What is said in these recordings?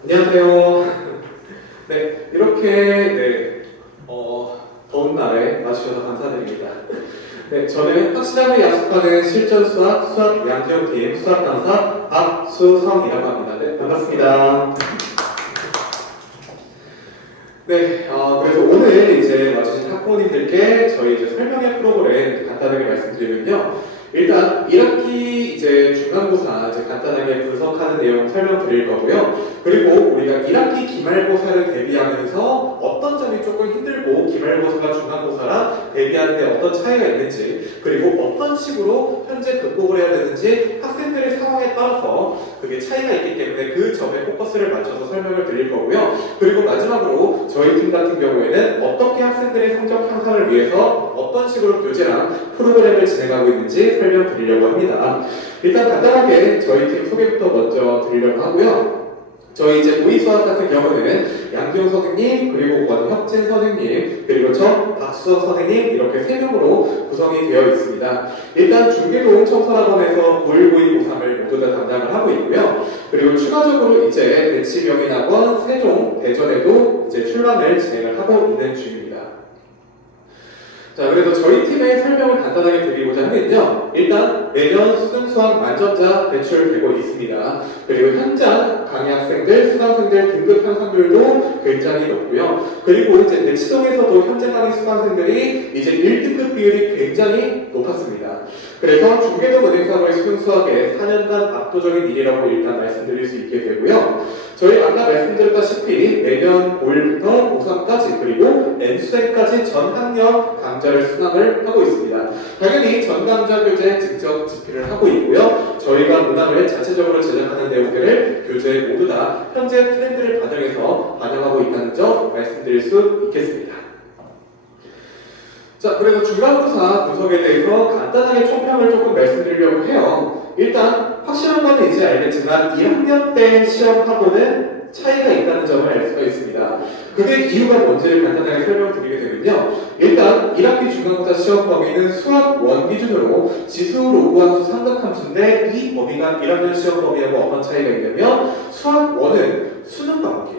안녕하세요. 네, 이렇게 더운 날에 와주셔서 감사드립니다. 네, 저는 확실함을 약속하는 실전 수학, 수학 양재호팀 수학 강사 박수성이라고 합니다. 네, 반갑습니다. 네, 그래서 오늘 이제 와주신 학부모님들께 저희 이제 설명회 프로그램 간단하게 말씀드리면요. 일단 1학기 이제 중간고사 이제 간단하게 분석하는 내용 설명드릴 거고요. 그리고 우리가 1학기 기말고사를 대비하면서 어떤 점이 조금 힘들고 기말고사가 중간고사랑 대비하는데 어떤 차이가 있는지, 그리고 어떤 식으로 현재 극복을 해야 되는지 학생들의 상황에 따라서 그게 차이가 있기 때문에 그 점에 포커스를 맞춰서 설명을 드릴 거고요. 그리고 마지막으로 저희 팀 같은 경우에는 어떻게 학생들의 성적 향상을 위해서 어떤 식으로 교재랑 프로그램을 진행하고 있는지 설명드리려고 합니다. 일단 간단하게 저희 팀 소개부터 먼저 드리려고 하고요. 저희 이제 모의수학 같은 경우는 양기용 선생님, 그리고 원혁진 선생님, 그리고 저 박수성 선생님 이렇게 3명으로 구성이 되어 있습니다. 일단 중계동 청설학원에서 고1, 고2, 고3을 모두 다 담당을 하고 있고요. 그리고 추가적으로 이제 대치명인학원, 세종, 대전에도 이제 출강을 진행을 하고 있는 중입니다. 자, 그래서 저희 팀의 설명을 간단하게 드리고자 하면요. 일단 매년 수능수학 만점자 배출되고 있습니다. 그리고 현장 강의 학생들, 수강생들 등급 향상률도 굉장히 높고요. 그리고 이제 대치동에서도 현재 강의 수강생들이 이제 1등급 비율이 굉장히 높았습니다. 그래서 중계동 은행사고의 수능수학에 4년간 압도적인 일이라고 일단 말씀드릴 수 있게 되고요. 저희 아까 말씀드렸다시피 매년 고1부터 고3까지 그리고 N수생까지 전 학년 강좌를 수강을 하고 있습니다. 당연히 전 강좌 교재 직접 집필을 하고 있고요. 저희가 문항을 자체적으로 제작하는 내용들을 교재에 모두 다 현재 트렌드를 반영해서 반영하고 있다는 점 말씀드릴 수 있겠습니다. 자, 그래서 중간고사 분석에 대해서 간단하게 총평을 조금 말씀드리려고 해요. 일단 확실한 건 이제 알겠지만 1학년 때 시험하고는 차이가 있다는 점을 알 수가 있습니다. 그게 이유가 뭔지를 간단하게 설명드리게 되면요. 일단 1학기 중간고사 시험 범위는 수학 1 기준으로 지수 로그함수 삼각함수인데 이 범위가 1학년 시험 범위하고 어떤 차이가 있냐면 수학 1은 수능 과목이에요.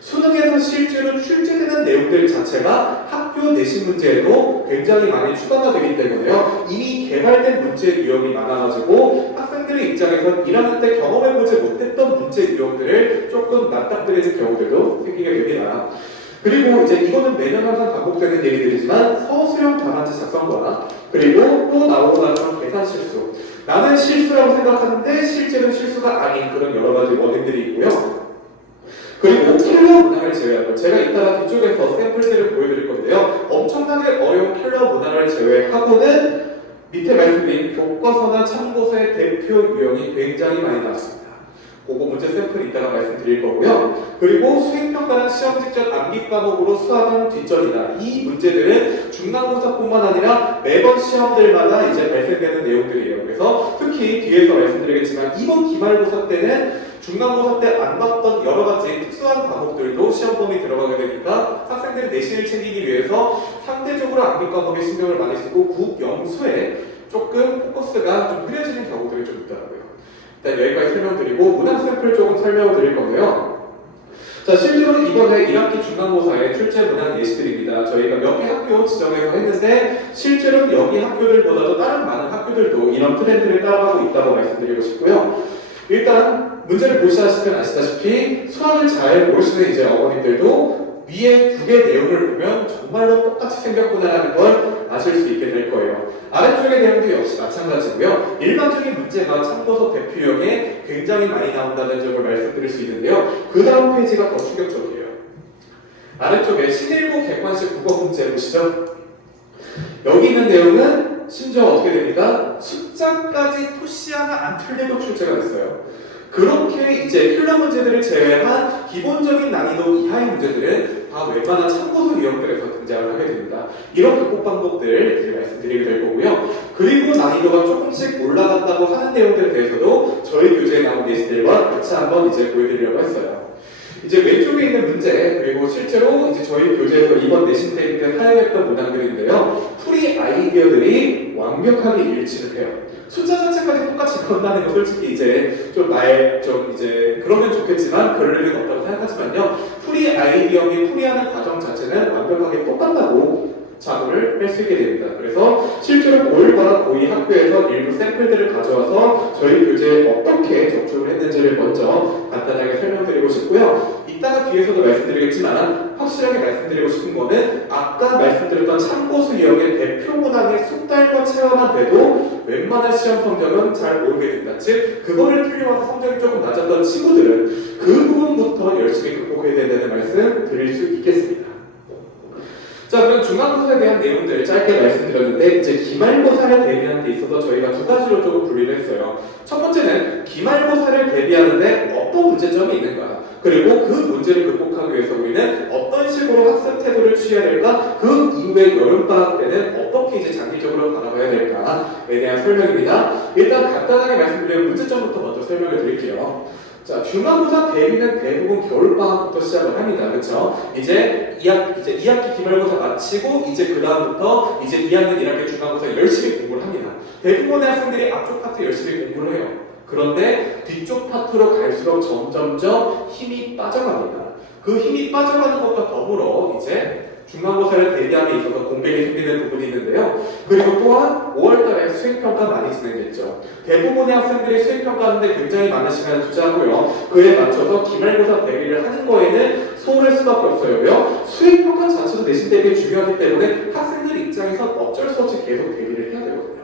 수능에서 실제로 출제되는 내용들 자체가 학교 내신 문제에도 굉장히 많이 추가가 되기 때문에요. 이미 개발된 문제 유형이 많아가지고 학생들의 입장에서 1학년 때 경험해보지 못했던 문제 유형들을 조금 납득드리는 경우들도 생기게 됩니다. 그리고 이제 이거는 매년 항상 반복되는 얘기들이지만 서술형 답안지 작성과 그리고 또 나오고 나서 계산 실수. 나는 실수라고 생각하는데 실제는 실수가 아닌 그런 여러 가지 원인들이 있고요. 그리고 킬러 문항을 제외하고 제가 이따가 뒤쪽에서 샘플들을 보여드릴 건데요. 엄청나게 어려운 킬러 문항을 제외하고는 밑에 말씀드린 교과서나 참고서의 대표 유형이 굉장히 많이 나왔습니다. 그거 문제 샘플 이따가 말씀드릴 거고요. 그리고 수행평가는 시험 직전 암기 과목으로 수학은 뒷전이다. 이 문제들은 중간고사뿐만 아니라 매번 시험들마다 이제 발생되는 내용들이에요. 그래서 특히 뒤에서 말씀드리겠지만 이번 기말고사 때는 중간고사 때 안 봤던 여러 가지 특수한 과목들도 시험 범위 들어가게 되니까 학생들이 내신을 챙기기 위해서 상대적으로 암기 과목에 신경을 많이 쓰고 국영수에 조금 포커스가 좀 흐려지는 경우들이 좀 있더라고요. 일단 여기까지 설명드리고 문항 샘플 조금 설명을 드릴 건데요. 자, 실제로 이번에 1학기 중간고사의 출제 문항 예시들입니다. 저희가 몇 개 학교 지정해서 했는데 실제로 여기 학교들보다도 다른 많은 학교들도 이런 트렌드를 따라가고 있다고 말씀드리고 싶고요. 일단 문제를 보시면 아시다시피 수학을 잘 모르시는 이제 어머님들도 위에 2개 내용을 보면 정말로 똑같이 생겼구나라는 걸 아실 수 있게 될 거예요. 아래쪽의 내용도 역시 마찬가지고요. 일반적인 문제가 참고서 대표형에 굉장히 많이 나온다는 점을 말씀드릴 수 있는데요. 그 다음 페이지가 더 충격적이에요. 아래쪽에 신일고 객관식 국어 문제 보시죠. 여기 있는 내용은 심지어 어떻게 됩니까? 숫자까지 토시 하나 안 틀리고 출제가 됐어요. 그렇게 이제 킬러 문제들을 제외한 기본적인 난이도 이하의 문제들은 다 웬만한 참고서 유형들에서 등장을 하게 됩니다. 이런 극복 방법들 이제 말씀드리게 될 거고요. 그리고 난이도가 조금씩 올라간다고 하는 내용들에 대해서도 저희 교재에 나온 예시들과 같이 한번 이제 보여드리려고 했어요. 이제 왼쪽에 있는 문제, 그리고 실제로 이제 저희 교재에서 이번 내신 대비 때 사용했던 문항들인데요. 풀이 아이디어들이 완벽하게 일치를 해요. 숫자 자체까지 똑같이 건다는 거 솔직히 이제 좀 이제 그러면 좋겠지만 그럴 일은 없다고 생각하지만요. 풀이 아이디어 및 풀이하는 과정 자체는 완벽하게 똑같다고 작업을 할 수 있게 됩니다. 그래서 실제로 고1과 고2 학교에서 일부 샘플들을 가져와서 저희 교재에 어떻게 접촉을 했는지를 먼저 간단하게 설명드리고 싶고요. 이따가 뒤에서도 말씀드리겠지만 확실하게 말씀드리고 싶은 거는 아까 말씀드렸던 참고수 유형의 대표 문항의 숙달과 체화만 돼도 웬만한 시험 성적은 잘 오르게 된다. 즉 그거를 틀려와서 성적이 조금 낮았던 친구들은 그 부분부터 열심히 극복해야 된다는 말씀 드릴 수 있겠습니다. 자, 그럼 중간고사에 대한 내용들 짧게 말씀드렸는데 이제 기말고사를 대비하는 데 있어서 저희가 두 가지로 조금 분리를 했어요. 첫 번째는 기말고사를 대비하는데 어떤 문제점이 있는가, 그리고 그 문제를 극복하기 위해서 우리는 어떤 식으로 학습 태도를 취해야 될까, 그 이후에 여름방학 때는 어떻게 이제 장기적으로 바라봐야 될까에 대한 설명입니다. 일단 간단하게 말씀드리면 문제점부터 먼저 설명을 드릴게요. 자, 중간고사 대비는 대부분 겨울방학부터 시작을 합니다. 그렇죠? 이제 2학기 기말고사 마치고 이제 그 다음부터 이제 2학년 1학기 중간고사 열심히 공부를 합니다. 대부분의 학생들이 앞쪽 파트 열심히 공부를 해요. 그런데 뒤쪽 파트로 갈수록 점점점 힘이 빠져갑니다. 그 힘이 빠져가는 것과 더불어 이제 중간고사를 대비함에 있어서 공백이 생기는 부분이 있는데요. 그리고 또한 5월달에 수행평가 많이 진행됐죠. 대부분의 학생들이 수행평가하는데 굉장히 많은 시간을 투자하고요. 그에 맞춰서 기말고사 대비를 하는 거에는 소홀할 수밖에 없어요. 왜요? 수행평가 자체도 내신 대비 중요하기 때문에 학생들 입장에서 어쩔 수 없이 계속 대비를 해야 되거든요.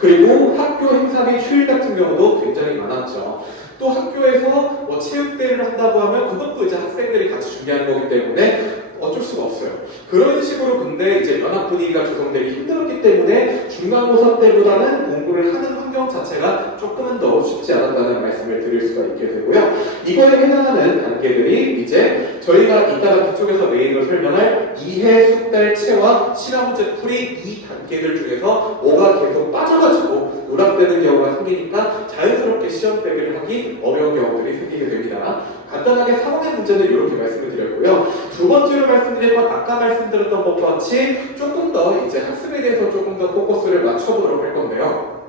그리고 학교 행사 및 휴일 같은 경우도 굉장히 많았죠. 또 학교에서 뭐 체육대회를 한다고 하면 그것도 이제 학생들이 같이 준비하는 거기 때문에 어쩔 수가 없어요. 그런 식으로 근데 이제 연합 분위기가 조성되기 힘들었기 때문에 중간고사 때보다는 공부를 하는 환경 자체가 조금은 더 쉽지 않았다는 말씀을 드릴 수가 있게 되고요. 이거에 해당하는 단계들이 이제 저희가 이따가 뒤쪽에서 메인으로 설명할 이해, 숙달, 체화, 실험 문제 풀이 이 단계들 중에서 뭐가 계속 빠져가지고 누락되는 경우가 생기니까 자연스럽게 시험 대비를 하기 어려운 경우들이 생기게 됩니다. 간단하게 상황의 문제는 이렇게 말씀을 드렸고요. 두 번째로 말씀드린 건 아까 말씀드렸던 것과 같이 조금 더 이제 학습에 대해서 조금 더 포커스를 맞춰보도록 할 건데요.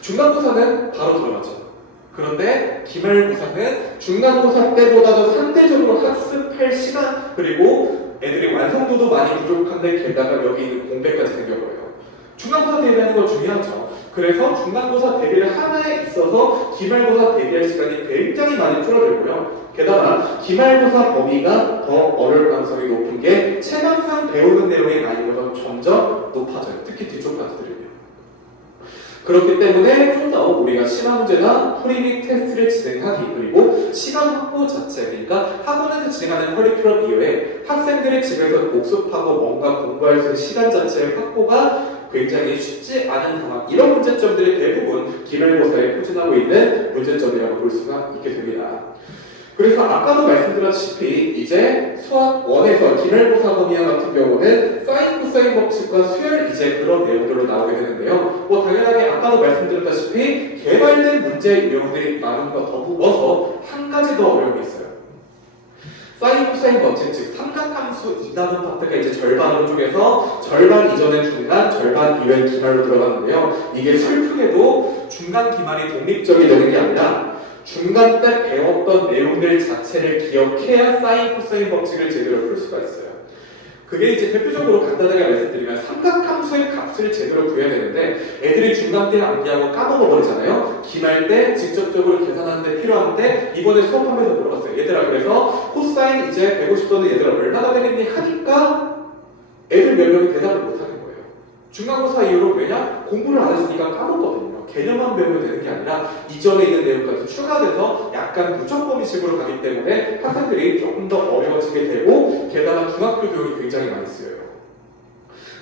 중간고사는 바로 들어가죠. 그런데 기말고사는 중간고사 때보다도 상대적으로 학습할 시간, 그리고 애들이 완성도도 많이 부족한데 게다가 여기 있는 공백까지 생겨버려요. 중간고사 대비하는 건 중요하죠. 그래서 중간고사 대비를 하나에 있어서 기말고사 대비할 시간이 굉장히 많이 줄어들고요. 게다가 기말고사 범위가 더 어려울 가능성이 높은 게 체감상 배우는 내용의 난이도가 점점 높아져요. 특히 뒤쪽 파트들은요. 그렇기 때문에 좀 더 우리가 시간 문제나 풀이 및 테스트를 진행하기, 그리고 시간 확보 자체, 그러니까 학원에서 진행하는 커리큘럼 이외에 학생들이 집에서 복습하고 뭔가 공부할 수 있는 시간 자체의 확보가 굉장히 쉽지 않은 상황, 이런 문제점들이 대부분 기말고사에 포진하고 있는 문제점이라고 볼 수가 있게 됩니다. 그래서 아까도 말씀드렸다시피 이제 수학 1에서 기말고사 범위와 같은 경우는 사인, 코사인 법칙과 수열 이제 그런 내용들로 나오게 되는데요. 뭐 당연하게 아까도 말씀드렸다시피 개발된 문제 유형들이 많은 것과 더불어서 한 가지 더 어려움이 있어요. 사인, 코사인 법칙, 즉 삼각함수 2단원 파트가 이제 절반으로 쪼개서 절반 이전엔 중간, 절반 이후엔 기말로 들어가는데요. 이게 슬프게도 중간 기말이 독립적이 되는 게 아니라 중간 때 배웠던 내용들 자체를 기억해야 사인, 코사인 법칙을 제대로 풀 수가 있어요. 그게 이제 대표적으로 간단하게 말씀드리면 삼각함수의 값을 제대로 구해야 되는데 애들이 중간 때 암기하고 까먹어버리잖아요. 기말 때 직접적으로 계산하는데 필요한데 이번에 수업하면서 물어봤어요. 얘들아, 그래서 코사인 이제 150도는 얘들아 얼마나 되겠니 하니까 애들 몇 명이 대답을 못하는 거예요. 중간고사 이후로 왜냐? 공부를 안 했으니까 까먹거든요. 개념만 배우면 되는 게 아니라 이전에 있는 내용까지 추가돼서 약간 무척범위식으로 가기 때문에 학생들이 조금 더 어려워지게 되고, 게다가 중학교 교육이 굉장히 많이 쓰여요.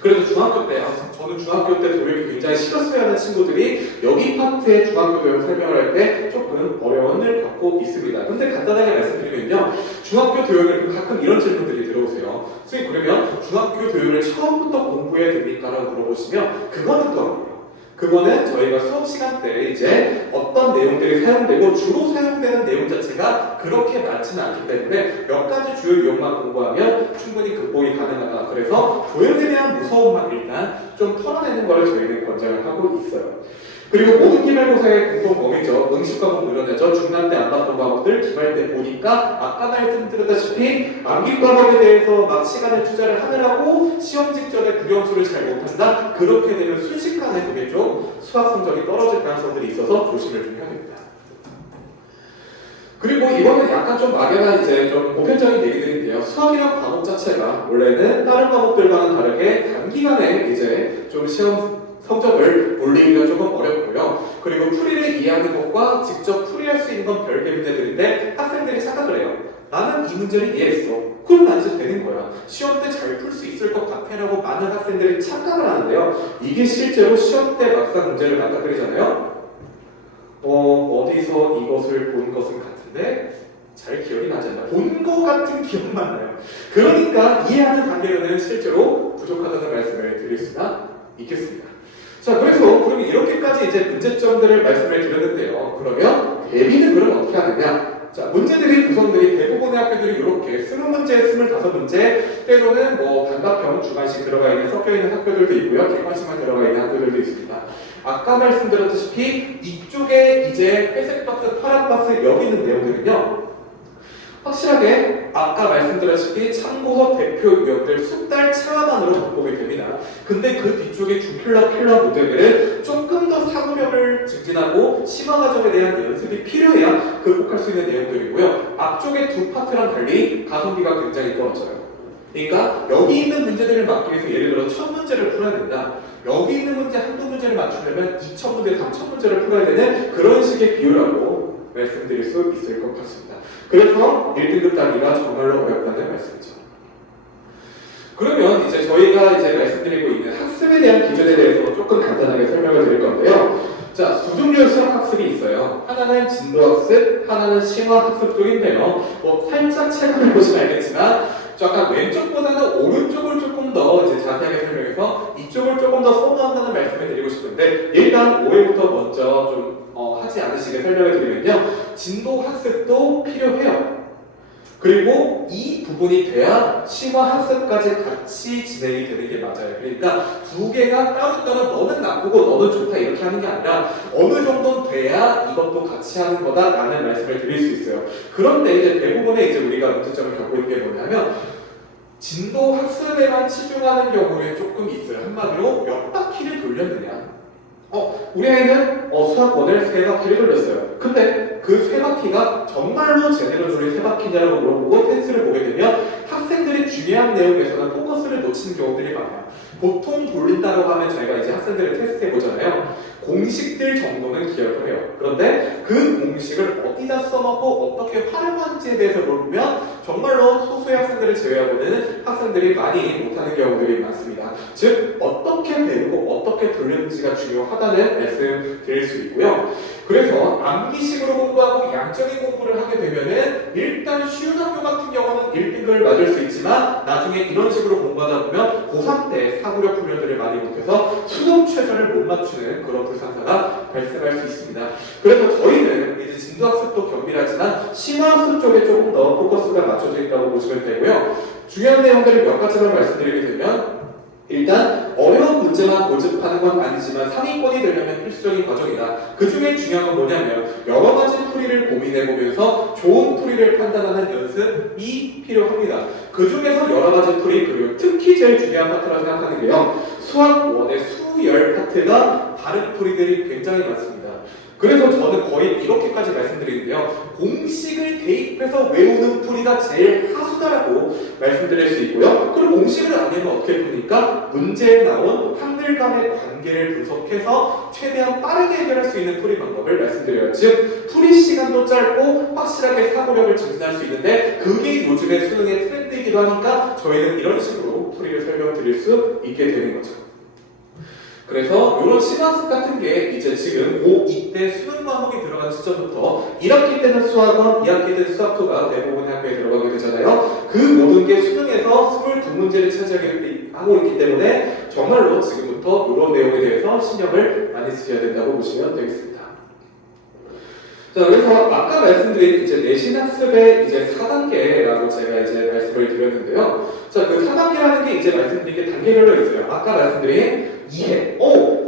그래서 중학교 때, 저는 중학교 때 교육이 굉장히 싫었어야 하는 친구들이 여기 파트의 중학교 교육 설명을 할 때 조금 어려움을 갖고 있습니다. 근데 간단하게 말씀드리면요, 중학교 교육을 가끔 이런 질문들이 들어오세요. 선생님, 그러면 중학교 교육을 처음부터 공부해야 됩니까? 라고 물어보시면 그거는 또 아니에요. 그거는 저희가 수업 시간 때 이제 어떤 어떤 내용들이 사용되고 주로 사용되는 내용 자체가 그렇게 많지는 않기 때문에 몇 가지 주요 유형만 공부하면 충분히 극복이 가능하다. 그래서 도형에 대한 무서움만 일단 좀 털어내는 것을 저희는 권장을 하고 있어요. 그리고 모든 기말고사의 공통범위죠. 응시 과목 늘어나죠. 중간 때 안 봤던 과목들 기말 때 보니까 아까 말씀드렸다시피 암기 과목에 대해서 막 시간을 투자를 하느라고 시험 직전에 국영수를 잘 못한다. 그렇게 되면 순식간에 그게 좀 수학 성적이 떨어질 가능성들이 있어서 조심을 좀 해야 됩니다. 그리고 이거는 약간 좀 막연한 이제 좀 보편적인 얘기들인데요. 수학이란 과목 자체가 원래는 다른 과목들과는 다르게 단기간에 이제 좀 시험 성적을 올리기가 조금 어렵고요. 그리고 풀이를 이해하는 것과 직접 풀이할 수 있는 건 별개 문제들인데 학생들이 착각을 해요. 나는 이 문제를 이해했어. 그럼 난 이제 되는 거야. 시험 때 잘 풀 수 있을 것 같아 라고 많은 학생들이 착각을 하는데요. 이게 실제로 시험 때 막상 문제를 맞닥뜨리잖아요. 어디서 이것을 본 것은 같은데 잘 기억이 나지 않나. 본 것 같은 기억만 나요. 그러니까 이해하는 단계로는 실제로 부족하다는 말씀을 드릴 수가 있겠습니다. 자, 그래서 그러면 이렇게까지 이제 문제점들을 말씀을 드렸는데요. 그러면 대비는 그럼 어떻게 하느냐? 자, 문제들이 구성들이 대부분의 학교들이 이렇게 20문제, 25문제, 때로는 뭐 단답형 주관식 들어가 있는 섞여 있는 학교들도 있고요. 객관식만 들어가 있는 학교들도 있습니다. 아까 말씀드렸다시피 이쪽에 이제 회색 박스, 파란 박스 여기 있는 내용들은요. 확실하게 아까 말씀드렸다시피 참고서 대표 유형들 숙달 체화만으로 극복이 됩니다. 근데 그 뒤쪽에 주필러 필러 문제들은 조금 더 사고력을 증진하고 심화 과정에 대한 연습이 필요해야 극복할 수 있는 내용들이고요. 앞쪽에 두 파트랑 달리 가성비가 굉장히 떨어져요. 그러니까 여기 있는 문제들을 맞기 위해서 예를 들어 1000문제를 풀어야 된다. 여기 있는 문제 한두 문제를 맞추려면 2000문제, 3000문제를 풀어야 되는 그런 식의 비율라고 말씀드릴 수 있을 것 같습니다. 그래서 1등급 따기가 정말로 어렵다는 말씀이죠. 그러면 이제 저희가 이제 말씀드리고 있는 학습에 대한 기준에 대해서 조금 간단하게 설명을 드릴 건데요. 자, 두 종류의 수학 학습이 있어요. 하나는 진도학습, 하나는 심화학습 쪽인데요. 뭐 살짝 체감해 보시면 알겠지만 약간 왼쪽보다는 오른쪽을 조금 더 이제 자세하게 설명해서 이쪽을 조금 더 선호한다는 말씀을 드리고 싶은데 일단 5회부터 먼저 좀 하지 않으시게 설명을 드리면요. 진도 학습도 필요해요. 그리고 이 부분이 돼야 심화 학습까지 같이 진행이 되는 게 맞아요. 그러니까 두 개가 따로따로 너는 나쁘고 너는 좋다 이렇게 하는 게 아니라 어느 정도는 돼야 이것도 같이 하는 거다라는 말씀을 드릴 수 있어요. 그런데 이제 대부분의 이제 우리가 문제점을 겪고 있는 게 뭐냐면 진도 학습에만 치중하는 경우에 조금 있어요. 한마디로 몇 바퀴를 돌렸느냐. 우리 아이는 수학원을 3바퀴를 돌렸어요. 근데 그 3바퀴가 정말로 제대로 돌린 3바퀴냐라고 물어보고 테스트를 보게 되면 학생들이 중요한 내용에서는 포커스를 놓치는 경우들이 많아요. 보통 돌린다고 하면 저희가 이제 학생들을 테스트해 보잖아요. 공식들 정도는 기억을 해요. 그런데 그 공식을 어디다 써먹고 어떻게 활용하는지에 대해서 물으면 정말로 소수의 학생들을 제외하고는 학생들이 많이 못하는 경우들이 많습니다. 즉 어떻게 배우고 어떻게 돌렸는지가 중요하다는 말씀 드릴 수 있고요. 그래서 암기식으로 공부하고 양적인 공부를 하게 되면은 일단 쉬운 학교 같은 경우는 1등급을 맞을 수 있지만 나중에 이런 식으로 공부하다 보면 고3 때 사고력 훈련들을 많이 못해서 수능 최저를 못 맞추는 그런 불상사가 발생할 수 있습니다. 그래서 저희는 이제 진도학습도 겸비하지만 심화학습 쪽에 조금 더 포커스가 맞춰져 있다고 보시면 되고요. 중요한 내용들을 몇 가지만 말씀드리게 되면 일단 어려운 문제만 고집하는 건 아니지만 상위권이 되려면 필수적인 과정이다. 그 중에 중요한 건 뭐냐면 여러 가지 풀이를 고민해보면서 좋은 풀이를 판단하는 연습이 필요합니다. 그 중에서 여러 가지 풀이 그리고 특히 제일 중요한 파트라고 생각하는 게요. 수학원의 수열 파트가 다른 풀이들이 굉장히 많습니다. 그래서 저는 거의 이렇게까지 말씀드리는데요. 공식을 대입해서 외우는 풀이가 제일 하수다라고 말씀드릴 수 있고요. 그리고 공식을 아니면 어떻게 푸니까 문제에 나온 학들 간의 관계를 분석해서 최대한 빠르게 해결할 수 있는 풀이 방법을 말씀드려요. 즉 풀이 시간도 짧고 확실하게 사고력을 증진할 수 있는데 그게 요즘의 수능의 트렌드이기도 하니까 저희는 이런 식으로 풀이를 설명드릴 수 있게 되는 거죠. 그래서 이런 심화학습 같은 게 이제 지금 고2 때 수능 과목이 들어가는 시점부터 1학기 때는 수학원, 2학기 때는 수학2가 대부분의 학교에 들어가게 되잖아요. 그 모든 게 수능에서 22문제를 차지하고 있기 때문에 정말로 지금부터 이런 내용에 대해서 신경을 많이 쓰셔야 된다고 보시면 되겠습니다. 자, 그래서 아까 말씀드린 이제 내신 학습의 이제 4단계라고 제가 이제 말씀을 드렸는데요. 자, 그 4단계라는 게 이제 말씀드린 게 단계별로 있어요. 아까 말씀드린 이해.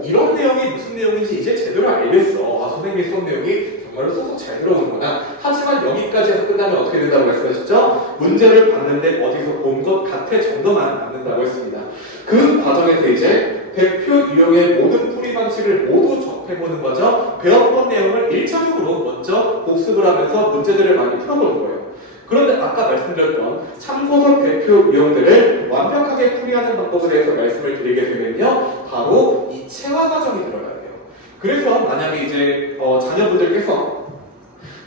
이런 내용이 무슨 내용인지 이제 제대로 알겠어. 선생님이 쏜 내용이 정말로 쏙쏙 잘 들어오는구나. 하지만 여기까지 해서 끝나면 어떻게 된다고 말씀하셨죠? 문제를 봤는데 어디서 본 것 같아 정도만 맞는다고 했습니다. 그 과정에서 이제 대표 유형의 모든 풀이 방식을 모두 접해보는 거죠. 배웠던 내용을 1차적으로 먼저 복습을 하면서 문제들을 많이 풀어보는 거예요. 그런데 아까 말씀드렸던 참고서 대표 유형들을 완벽하게 풀이하는 방법에 대해서 말씀을 드리게 되면요. 바로 이 체화 과정이 들어가야 돼요. 그래서 만약에 이제 자녀분들께서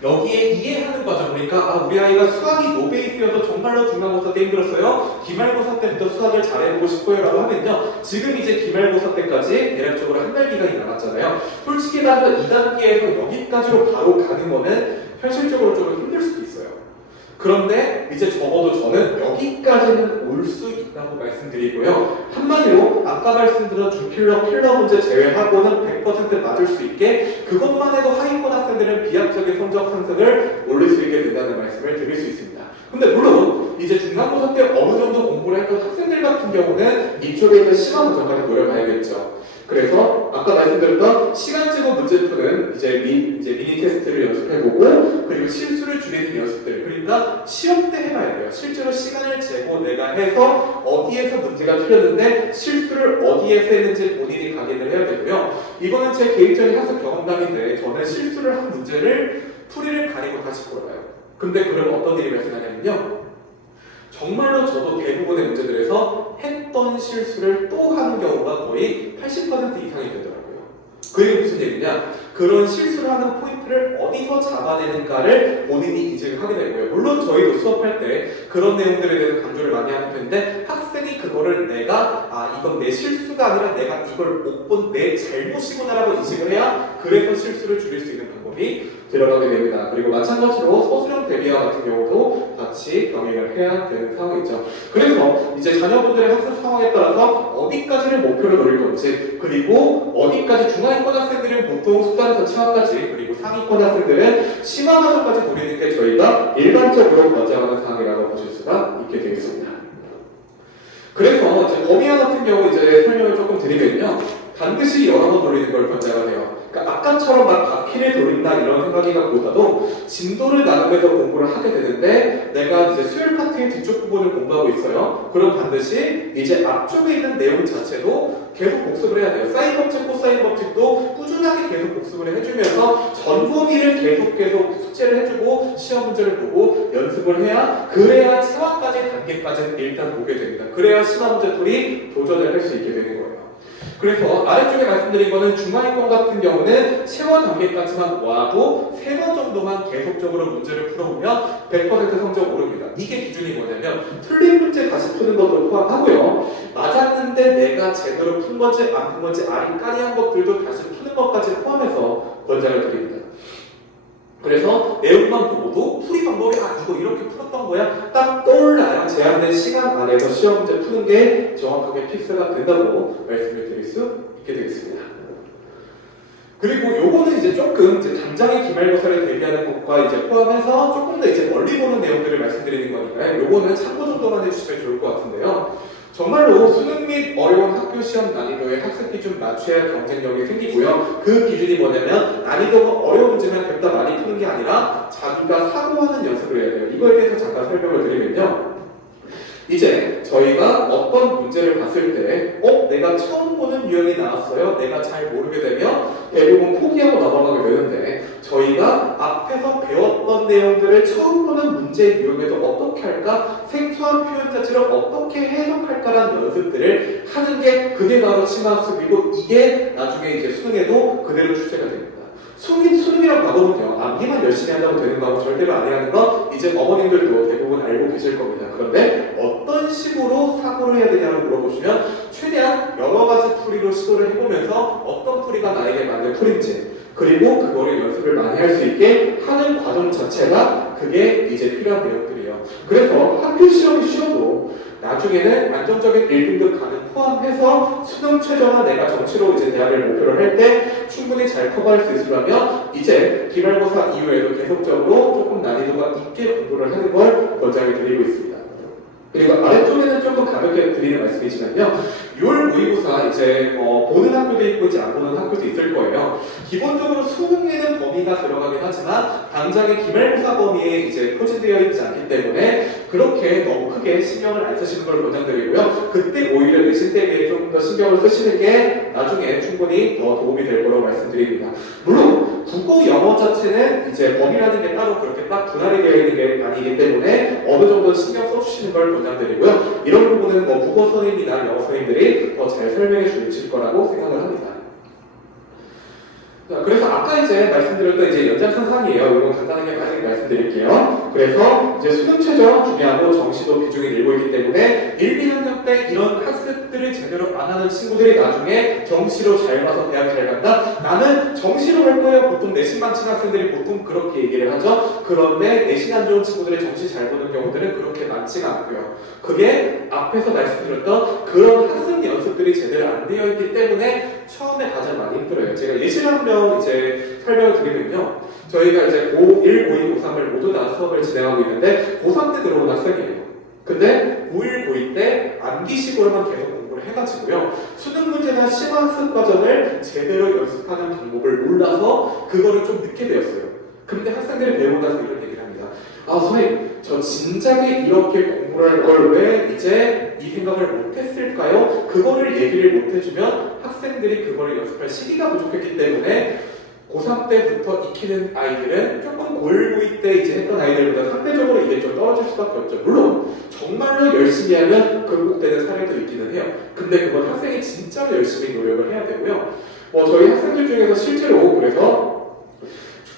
여기에 이해하는 과정, 그러니까 우리 아이가 수학이 노베이스여서 정말로 중간고사 때 힘들었어요. 기말고사 때부터 수학을 잘해보고 싶어요 라고 하면요. 지금 이제 기말고사 때까지 대략적으로 한 달 기간이 남았잖아요. 솔직히 말해서 2단계에서 여기까지로 바로 가는 거는 현실적으로 좀 힘들 수도 있어요. 그런데 이제 적어도 저는 여기까지는 올 수 있다고 말씀드리고요. 한마디로 아까 말씀드린 필러 문제 제외하고는 100% 맞을 수 있게 그것만 해도 하위권 학생들은 비합적인 성적 상승을 올릴 수 있게 된다는 말씀을 드릴 수 있습니다. 근데 물론 이제 중간고사 때 어느 정도 공부를 했던 학생들 같은 경우는 이쪽에 있는 시간 문제까지 노려봐야겠죠. 그래서 아까 말씀드렸던 시간 제거 문제 푸는 이제 미니 테스트를 연습해보고 그리고 실수를 줄이는 연습들, 그러니까 시험 때 해봐야 돼요. 실제로 시간을 재고 내가 해서 어디에서 문제가 틀렸는데 실수를 어디에서 했는지 본인이 확인을 해야 되고요. 이거는 제 개인적인 학습 경험담인데 저는 실수를 한 문제를 풀이를 가리고 다시 풀어봐요. 근데 그러면 어떤 일이 발생하냐면요. 정말로 저도 대부분의 문제들에서 했던 실수를 또 하는 경우가 거의 80% 이상이 되더라고요. 그게 무슨 얘기냐? 그런 실수를 하는 포인트를 어디서 잡아내는가를 본인이 인식을 하게 되고요. 물론 저희도 수업할 때 그런 내용들에 대해서 강조를 많이 하는 편인데 학생이 그거를 내가 이건 내 실수가 아니라 내가 이걸 못 본 내 잘못이구나라고 인식을 해야 그래서 실수를 줄일 수 있는 방법이 들어가게 됩니다. 그리고 마찬가지로 소수령 대비와 같은 경우도 같이 병행을 해야 되는 상황이죠. 그래서 이제 자녀분들의 학습 상황에 따라서 어디까지를 목표로 노릴 건지, 그리고 어디까지 중하위권 학생들은 보통 수단에서 치환까지, 그리고 상위권 학생들은 심화 과정까지 노리는 게 저희가 일반적으로 권장하는 상황이라고 보실 수가 있게 되겠습니다. 그래서 이제 범위학 같은 경우 이제 설명을 조금 드리면요. 반드시 여러 번 돌리는 걸 권장을 해요. 그러니까 아까처럼 막 바퀴를 돌린다 이런 생각이보다도 진도를 나누면서 공부를 하게 되는데 내가 이제 수열 파트의 뒤쪽 부분을 공부하고 있어요. 그럼 반드시 이제 앞쪽에 있는 내용 자체도 계속 복습을 해야 돼요. 사인 법칙, 코사인 법칙도 꾸준하게 계속 복습을 해주면서 전범위를 계속 숙제를 해주고 시험 문제를 보고 연습을 해야 그래야 체화까지 단계까지는 일단 보게 됩니다. 그래야 심화 문제 풀이 도전을 할 수 있게 되는 거예요. 그래서 아래쪽에 말씀드린 거는 중하위권 같은 경우는 체화 단계까지만 와도 3번 정도만 계속적으로 문제를 풀어보면 100% 성적 오릅니다. 이게 기준이 뭐냐면 틀린 문제 다시 푸는 것도 포함하고요. 맞았는데 내가 제대로 푼 건지 안 푼 건지 아리까리한 것들도 다시 푸는 것까지 포함해서 권장을 드립니다. 그래서 내용만 보고도 풀이 방법이 이거 이렇게 풀었던 거야 딱 떠올라요. 제한된 시간 안에서 시험 문제 푸는 게 정확하게 픽스가 된다고 말씀을 드릴 수 있게 되겠습니다. 그리고 요거는 이제 조금 당장의 기말고사를 대비하는 것과 이제 포함해서 조금 더 이제 멀리 보는 내용들을 말씀드리는 거니까요. 요거는 참고 정도만 해주시면 좋을 것 같은데요. 정말로 수능 및 어려운 학교 시험 난이도에 학습 기준 맞춰야 경쟁력이 생기고요. 그 기준이 뭐냐면 난이도가 어려운 문제만 됐다 많이 푸는 게 아니라 자기가 사고하는 연습을 해야 돼요. 이거에 대해서 잠깐 설명을 드리면요. 이제 저희가 어떤 문제를 봤을 때 내가 처음 보는 유형이 나왔어요. 내가 잘 모르게 되면 대부분 포기하고 넘어가게 되는데 저희가 앞에서 배웠던 내용들을 처음 보는 문제 유형에도 어떻게 할까? 생소한 표현 자체를 어떻게 해석할까라는 연습들을 하는 게 그게 바로 심화학습이고 이게 나중에 이제 수능에도 그대로 출제가 됩니다. 수능이라고 가보면요. 암기만 열심히 한다고 되는 거하고 절대로 아니라는 거 이제 어머님들도 대부분 알고 계실 겁니다. 그런데 어떤 식으로 사고를 해야 되냐고 물어보시면 최대한 여러 가지 풀이로 시도를 해보면서 어떤 풀이가 나에게 맞는 풀인지 그리고 그거를 연습을 많이 할 수 있게 하는 과정 자체가 그게 이제 필요한 내용들이에요. 그래서 학교 시험이 쉬워도 나중에는 안정적인 1등급 가능 포함해서 수능 최저나 내가 정시로 이제 대학을 목표로 할 때 충분히 잘 커버할 수 있으려면 이제 기말고사 이후에도 계속적으로 조금 난이도가 있게 공부를 하는 걸 권장을 드리고 있습니다. 그리고 아래쪽에는 조금 가볍게 드리는 말씀이지만요. 6월 모의고사 이제 보는 학교도 있고 이제 안 보는 학교도 있을 거예요. 기본적으로 수능에는 범위가 들어가긴 하지만 당장의 기말고사 범위에 이제 표시되어 있지 않기 때문에 그렇게 너무 크게 신경을 안 쓰시는 걸 권장드리고요. 그때 오히려 내신 대비에 조금 더 신경을 쓰시는 게 나중에 충분히 더 도움이 될 거라고 말씀드립니다. 물론 국어 영어 자체는 이제 범위라는 게 따로 그렇게 딱 분할이 되어 있는 게 아니기 때문에 어느 정도 신경 써주시는 걸 권장드리고요. 이런 부분은 뭐 국어 선생님이나 영어 선생님들이 더 잘 설명해 주실 거라고 생각을 합니다. 자, 그래서 아까 이제 말씀드렸던 이제 연장선상이에요. 이거 간단하게 말씀드릴게요. 그래서 이제 수능 최저 중요하고 정시도 비중이 늘고 있기 때문에 1, 2학년 때 이런 학습들을 제대로 안 하는 친구들이 나중에 정시로 잘 봐서 대학 잘 간다? 나는 정시로 할 거예요. 보통 내신 많친 학생들이 보통 그렇게 얘기를 하죠. 그런데 내신 안 좋은 친구들이 정시 잘 보는 경우들은 그렇게 많지가 않고요. 그게 앞에서 말씀드렸던 그런 학습 연습들이 제대로 안 되어 있기 때문에 처음에 가장 많이 힘들어요. 제가 예시를 한번 이제 설명을 드리면요. 저희가 이제 고1, 고2, 고3을 모두 다 수업을 진행하고 있는데 고3 때 들어온 학생이에요. 근데 고1, 고2 때 암기식으로만 계속 공부를 해가지고요. 수능 문제나 심화학습 과정을 제대로 연습하는 방법을 몰라서 그거를 좀 늦게 배웠어요. 근데 학생들이 배우고 나서 이런 얘기를 합니다. 아, 선생님, 저 진작에 이렇게 공부를 할 걸 왜 이제 이 생각을 못했을까요? 그거를 얘기를 못해주면 학생들이 그거를 연습할 시기가 부족했기 때문에 고3 때부터 익히는 아이들은 조금 고1, 고2 때 이제 했던 아이들보다 상대적으로 이게 좀 떨어질 수밖에 없죠. 물론 정말로 열심히 하면 극복되는 사례도 있기는 해요. 근데 그건 학생이 진짜로 열심히 노력을 해야 되고요. 저희 학생들 중에서 실제로 그래서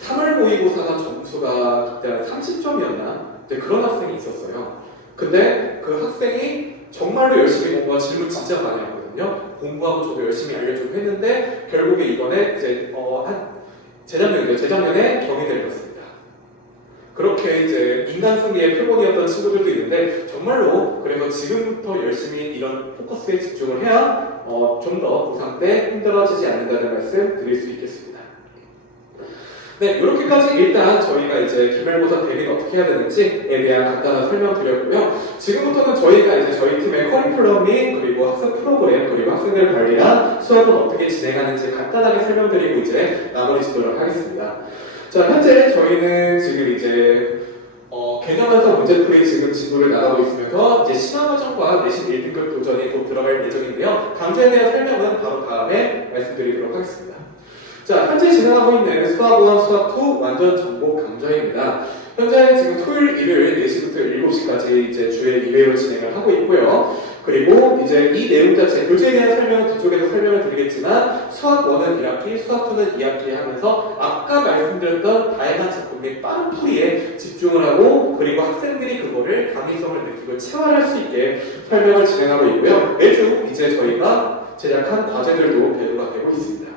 3월 모의고사가 점수가 그때 한 30점이었나? 그런 학생이 있었어요. 근데 그 학생이 정말로 열심히 공부하고 질문 진짜 많이 하거든요. 공부하고 저도 열심히 알려주고 했는데 결국에 이번에 이제 재작년에 경희대를 갔습니다. 그렇게 이제 인간성의 표본이었던 친구들도 있는데 정말로 그래서 지금부터 열심히 이런 포커스에 집중을 해야 좀 더 고3 때 힘들어지지 않는다는 말씀 드릴 수 있겠습니다. 네, 이렇게까지 일단 저희가 이제 기말고사 대비는 어떻게 해야 되는지에 대한 간단한 설명 드렸고요. 지금부터는 저희가 이제 저희 팀의 커리큘럼이 그리고 학습 프로그램 그리고 학생들 관리랑 수업은 어떻게 진행하는지 간단하게 설명드리고 이제 마무리 짓도록 하겠습니다. 자, 현재 저희는 지금 이제 개념에서 문제풀이 지금 진도를 나가고 있으면서 이제 심화과정과 내신 1등급 도전이 곧 들어갈 예정인데요. 강좌에 대한 설명은 바로 다음에 말씀드리도록 하겠습니다. 자, 현재 진행하고 있는 수학 1, 수학 2 완전 정복 강좌입니다. 현재 지금 토요일, 일요일 4시부터 7시까지 이제 주에 2회로 진행을 하고 있고요. 그리고 이제 이 내용 자체, 교재에 대한 설명은 뒤쪽에서 설명을 드리겠지만 수학 1은 1학기, 수학 2는 2학기 하면서 아까 말씀드렸던 다양한 작품 및 빠른 풀이에 집중을 하고 그리고 학생들이 그거를 강의성을 느끼고 체화할 수 있게 설명을 진행하고 있고요. 매주 이제 저희가 제작한 과제들도 배부가 되고 있습니다.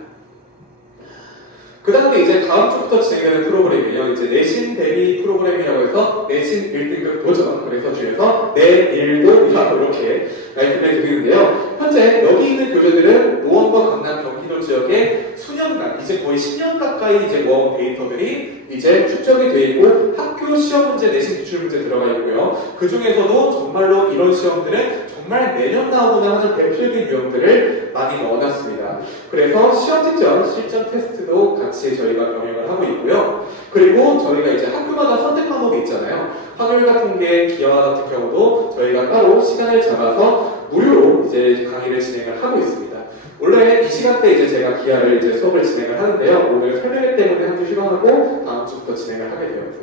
그 다음에 이제 다음 주부터 진행되는 프로그램이에요. 이제 내신 대비 프로그램이라고 해서 내신 1등급 도전, 그래서 중에서 내일도 이렇게 말씀을 드리는데요. 현재 여기 있는 교재들은 노원과 강남, 경기도 지역에 수년간, 이제 거의 10년 가까이 이제 모아온 데이터들이 이제 축적이 되어 있고 학교 시험 문제, 내신 기출 문제 들어가 있고요. 그 중에서도 정말로 이런 시험들은 정말 매년 나오거나 하는 대표적인 유형들을 많이 넣어놨습니다. 그래서 시험 직전 실전 테스트도 같이 저희가 병행을 하고 있고요. 그리고 저희가 이제 학교마다 선택 과목이 있잖아요. 화요일 같은 게 기하 같은 경우도 저희가 따로 시간을 잡아서 무료로 이제 강의를 진행을 하고 있습니다. 원래 이 시간대 이제 제가 기하를 이제 수업을 진행을 하는데요. 오늘 설명 때문에 한 주 휴강하고 다음 주부터 진행을 하게 되었고요.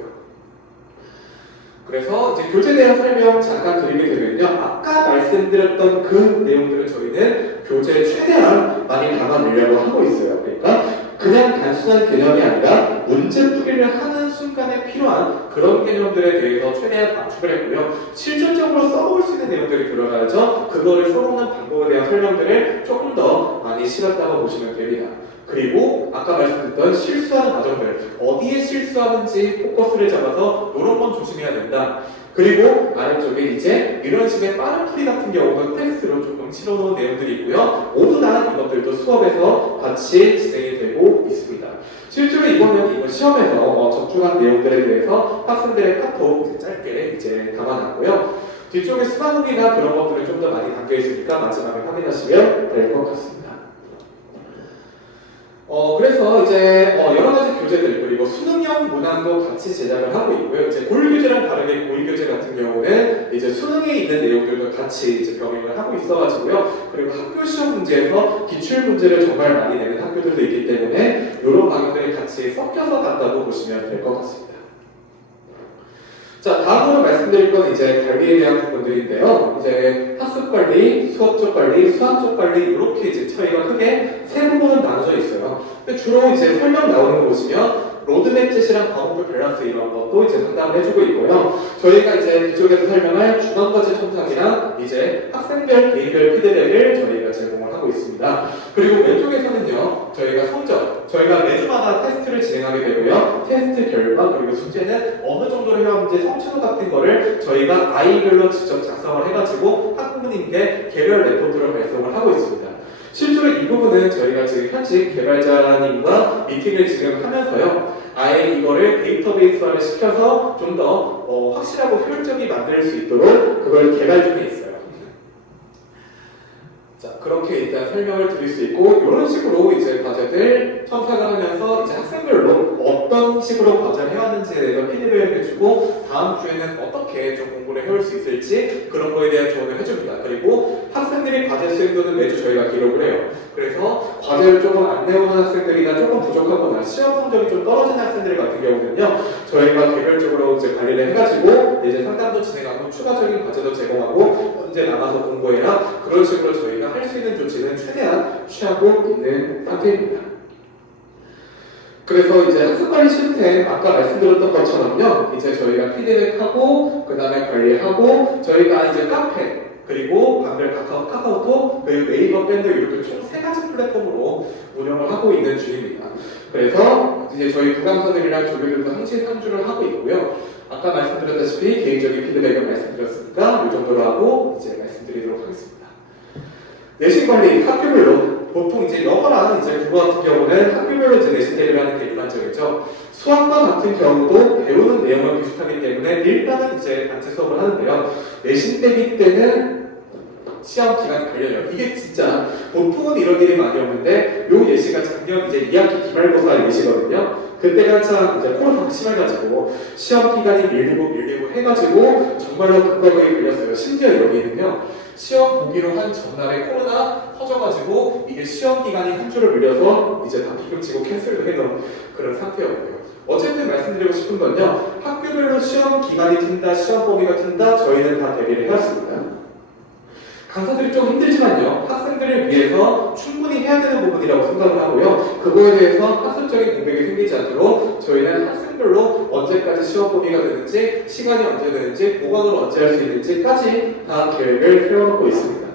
그래서 이제 교재에 대한 설명 잠깐 드리게 되면요. 아까 말씀드렸던 그 내용들을 저희는 교재에 최대한 많이 담아내려고 하고 있어요. 그러니까 그냥 단순한 개념이 아니라 문제 풀이를 하는 순간에 필요한 그런 개념들에 대해서 최대한 압축을 했고요. 실질적으로 써볼 수 있는 내용들이 들어가야죠. 그거를 써보는 방법에 대한 설명들을 조금 더 많이 실었다고 보시면 됩니다. 그리고 아까 말씀드렸던 실수하는 과정들, 어디에 실수하는지 포커스를 잡아서 이런 건 조심해야 된다. 그리고 아래쪽에 이제 이런 식의 빠른 풀이 같은 경우는 텍스트로 조금 치러놓은 내용들이 있고요. 모두 다 이것들도 수업에서 같이 진행이 되고 있습니다. 실제로 이번 시험에서 적중한 내용들에 대해서 학생들의 카톡 짧게 이제 담아놨고요. 뒤쪽에 수강록이나 그런 것들은 좀 더 많이 담겨 있으니까 마지막에 확인하시면 될 것 같습니다. 그래서 이제 여러 가지 교재들 그리고 수능형 문항도 같이 제작을 하고 있고요. 이제 고일 교재랑 다르게 고일 교재 같은 경우는 이제 수능에 있는 내용들도 같이 이제 병행을 하고 있어가지고요. 그리고 학교 시험 문제에서 기출 문제를 정말 많이 내는 학교들도 있기 때문에 이런 방향들이 같이 섞여서 간다고 보시면 될 것 같습니다. 자, 다음으로 말씀드릴 건 이제 관리에 대한 부분들인데요. 이제 학습 관리, 수업적 관리, 수학적 관리 이렇게 이제 차이가 크게 세 부분은 나눠져 있어요. 근데 주로 이제 설명 나오는 거 보시면 로드맵 제시랑 과목별 밸런스 이런 것도 이제 상담을 해주고 있고요. 저희가 이제 뒤쪽에서 설명할 중간과제 첨삭이랑 이제 학생별 개인별 피드백을 저희가 제공을 하고 있습니다. 그리고 왼쪽에서는요, 저희가 성적, 저희가 매주마다 테스트를 진행하게 되고요. 테스트 결과 그리고 숙제는 어느 정도로 해왔는지 성취도 같은 거를 저희가 아이별로 직접 작성을 해가지고 학부모님께 개별 레포트를 발송을 하고 있습니다. 실제로 이 부분은 저희가 지금 현직 개발자님과 미팅을 지금 하면서요. 아예 이거를 데이터베이스화를 시켜서 좀 더 확실하고 효율적이 만들 수 있도록 그걸 개발 중에 있어요. 자, 그렇게 일단 설명을 드릴 수 있고 이런 식으로 이제 과제들 첨삭을 하면서 이제 학생별로 어떤 식으로 과제를 해왔는지에 대해서 피드백을 해주고 다음 주에는 어떻게 좀 공부를 해올 수 있을지 그런 거에 대한 조언을 해줍니다. 그리고 학생들이 과제 수행도는 매주 저희가 기록을 해요. 그래서 과제를 조금 안 내오는 학생들이나 조금 부족하거나 시험 성적이 좀 떨어지는 학생들 같은 경우는요, 저희가 개별적으로 이제 관리를 해가지고 이제 상담도 진행하고 추가적인 과제도 제공하고 언제 나가서 공부해라 그런 식으로 저희가 할 수 있는 조치는 최대한 취하고 있는 상태입니다. 그래서 이제 학습관리 시스템 아까 말씀드렸던 것처럼요, 이제 저희가 피드백하고 그 다음에 관리하고 저희가 이제 카페 그리고 반별 카카오톡 그리고 네이버 밴드 이렇게 총 3가지 플랫폼으로 운영을 하고 있는 중입니다. 그래서 이제 저희 부강사들이랑 조교들도 항시 상주를 하고 있고요. 아까 말씀드렸다시피 개인적인 피드백을 말씀드렸으니까 이 정도로 하고 이제 말씀드리도록 하겠습니다. 내신 관리 학교별로 보통 이제 영어랑 이제 국어 같은 경우는 학교별로 이제 내신 대비를 하는 게 일반적이죠. 수학과 같은 경우도 배우는 내용은 비슷하기 때문에 일단은 이제 단체 수업을 하는데요. 내신 대비 때는 시험 기간이 걸려요. 이게 진짜 보통은 이런 일이 많이 없는데 요 예시가 작년 이제 2학기 기말고사 예시거든요. 그때가 한참 이제 코로나가 심해가지고 시험 기간이 밀리고 해가지고 정말로 극박이 걸렸어요. 심지어 여기는요. 시험 보기로 한 전날에 코로나 터져가지고 이게 시험 기간이 한 주를 밀려서 이제 다 비금치고 캔슬도 해놓은 그런 상태였고요. 어쨌든 말씀드리고 싶은 건요. 학교별로 시험 기간이 튼다, 시험 범위가 튼다 저희는 다 대비를 해왔습니다. 강사들이 좀 힘들지만요. 학생들을 위해서 충분히 해야 되는 부분이라고 생각을 하고요. 그거에 대해서 학습적인 공백이 생기지 않도록 저희는 학생별로 언제까지 시험 범위가 되는지, 시간이 언제 되는지, 보강을 언제 할 수 있는지까지 다 계획을 세워놓고 있습니다.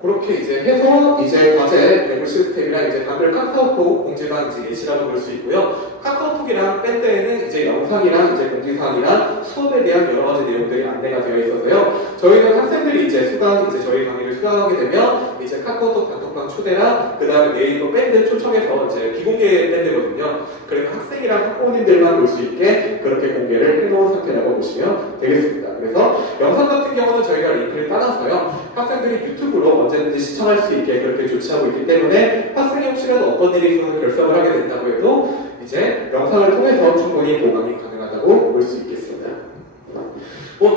그렇게 이제 해서 이제 과제 배분 시스템이랑 이제 다들 카카오톡 공지방 이제 예시라고 볼 수 있고요. 카카오톡이랑 밴드에는 이제 영상이랑 이제 공지사항이랑 수업에 대한 여러 가지 내용들이 안내가 되어 있어서요. 저희는 학생들이 이제 저희 강의를 수강하게 되면 이제 카카오톡 단톡방 초대랑 그 다음에 네이버 밴드 초청해서 이제 비공개 밴드거든요. 그래서 학생이랑 학부모님들만 볼 수 있게 그렇게 공개를 해놓은 상태라고 보시면 되겠습니다. 그래서 영상 같은 경우는 저희가 링크를 따놔서요. 학생들이 유튜브로 언제든지 시청할 수 있게 그렇게 조치하고 있기 때문에 학생이 혹시라도 어떤 일이 있어서 결석을 하게 된다고 해도 이제 영상을 통해서 충분히 보강이 가능하다고 볼 수 있겠습니다.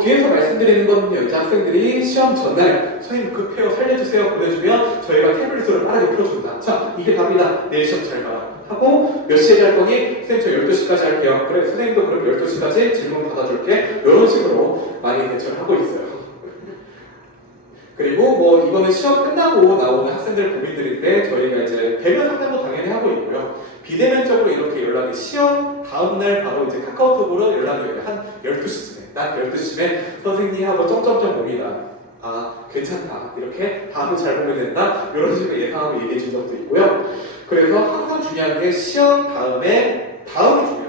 뒤에서 말씀드리는 건요, 이제 학생들이 시험 전날 선생님 급해요 살려주세요 보내주면 저희가 태블릿으로 빠르게 풀어준다. 자, 이게 답이다. 내일 시험 잘 봐라. 하고 몇 시에 할 거니? 선생님 저 12시까지 할게요. 그래 선생님도 그럼 12시까지 질문 받아줄게. 이런 식으로 많이 대처를 하고 있어요. 그리고 이거는 시험 끝나고 나오는 학생들 고민들인데 저희가 이제 대면 상담도 당연히 하고 있고요. 비대면적으로 이렇게 연락이 시험 다음날 바로 이제 카카오톡으로 연락이 와요. 한 12시쯤에 낮 12시쯤에 선생님 하고 점점점 옵니다. 아 괜찮다 이렇게 답을 잘 보면 된다 이런 식으로 예상하고 얘기해 준 적도 있고요. 그래서 항상 중요한 게 시험 다음이 중요해요.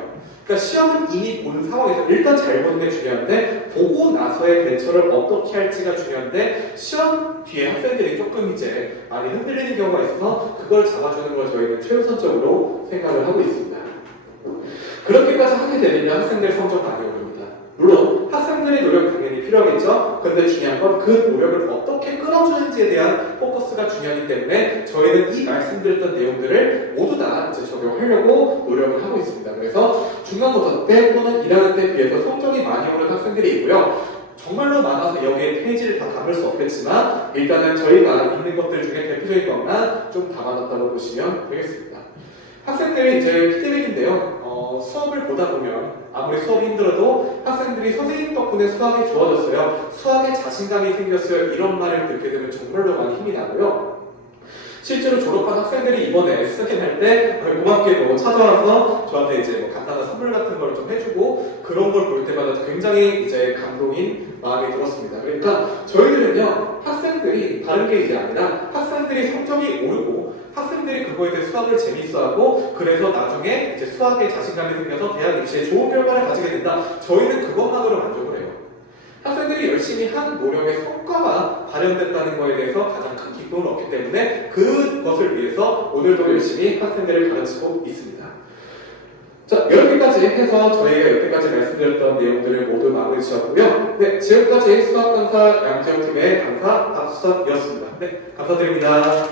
그러니까 시험은 이미 본 상황에서 일단 잘 보는 게 중요한데 보고 나서의 대처를 어떻게 할지가 중요한데 시험 뒤에 학생들이 조금 이제 많이 흔들리는 경우가 있어서 그걸 잡아주는 걸 저희는 최우선적으로 생각을 하고 있습니다. 그렇게까지 하게 되면 학생들 성적 많이 오릅니다. 물론 학생들의 노력 당연히 필요하겠죠. 그런데 중요한 건 그 노력을 어떻게 끌어주는지에 대한 포커스가 중요하기 때문에 저희는 이 말씀드렸던 내용들을 모두 다 이제 적용하려고 노력을 하고 있습니다. 그래서 중간고사 때 또는 1학년 때 비해서 성적이 많이 오른 학생들이 있고요. 정말로 많아서 여기에 페이지를 다 담을 수 없겠지만 일단은 저희가 있는 것들 중에 대표적인 것만 좀 담아놨다고 보시면 되겠습니다. 학생들이 이제 피드백인데요. 수업을 보다 보면 아무리 수업이 힘들어도 학생들이 선생님 덕분에 수학이 좋아졌어요. 수학에 자신감이 생겼어요. 이런 말을 듣게 되면 정말로 많이 힘이 나고요. 실제로 졸업한 학생들이 이번에 스캔할 때 고맙게도 찾아와서 저한테 이제 뭐 간단한 선물 같은 걸 좀 해주고 그런 걸 볼 때마다 굉장히 이제 감동인 마음이 들었습니다. 그러니까 저희들은요 학생들이 다른 게 이제 아니라 학생들이 성적이 오르고 학생들이 그거에 대해 수학을 재밌어하고 그래서 나중에 이제 수학에 자신감이 생겨서 대학 입시에 좋은 결과를 가지게 된다. 저희는 그것만으로 만족을 해요. 학생들이 열심히 한 노력의 성과가 발현됐다는 것에 대해서 가장 큰 기쁨을 얻기 때문에 그것을 위해서 오늘도 열심히 학생들을 가르치고 있습니다. 자, 이렇게까지 해서 저희가 여태까지 말씀드렸던 내용들을 모두 마무리 지었고요. 네, 지금까지 수학강사 양재호 팀의 강사 박수선이었습니다. 네, 감사드립니다.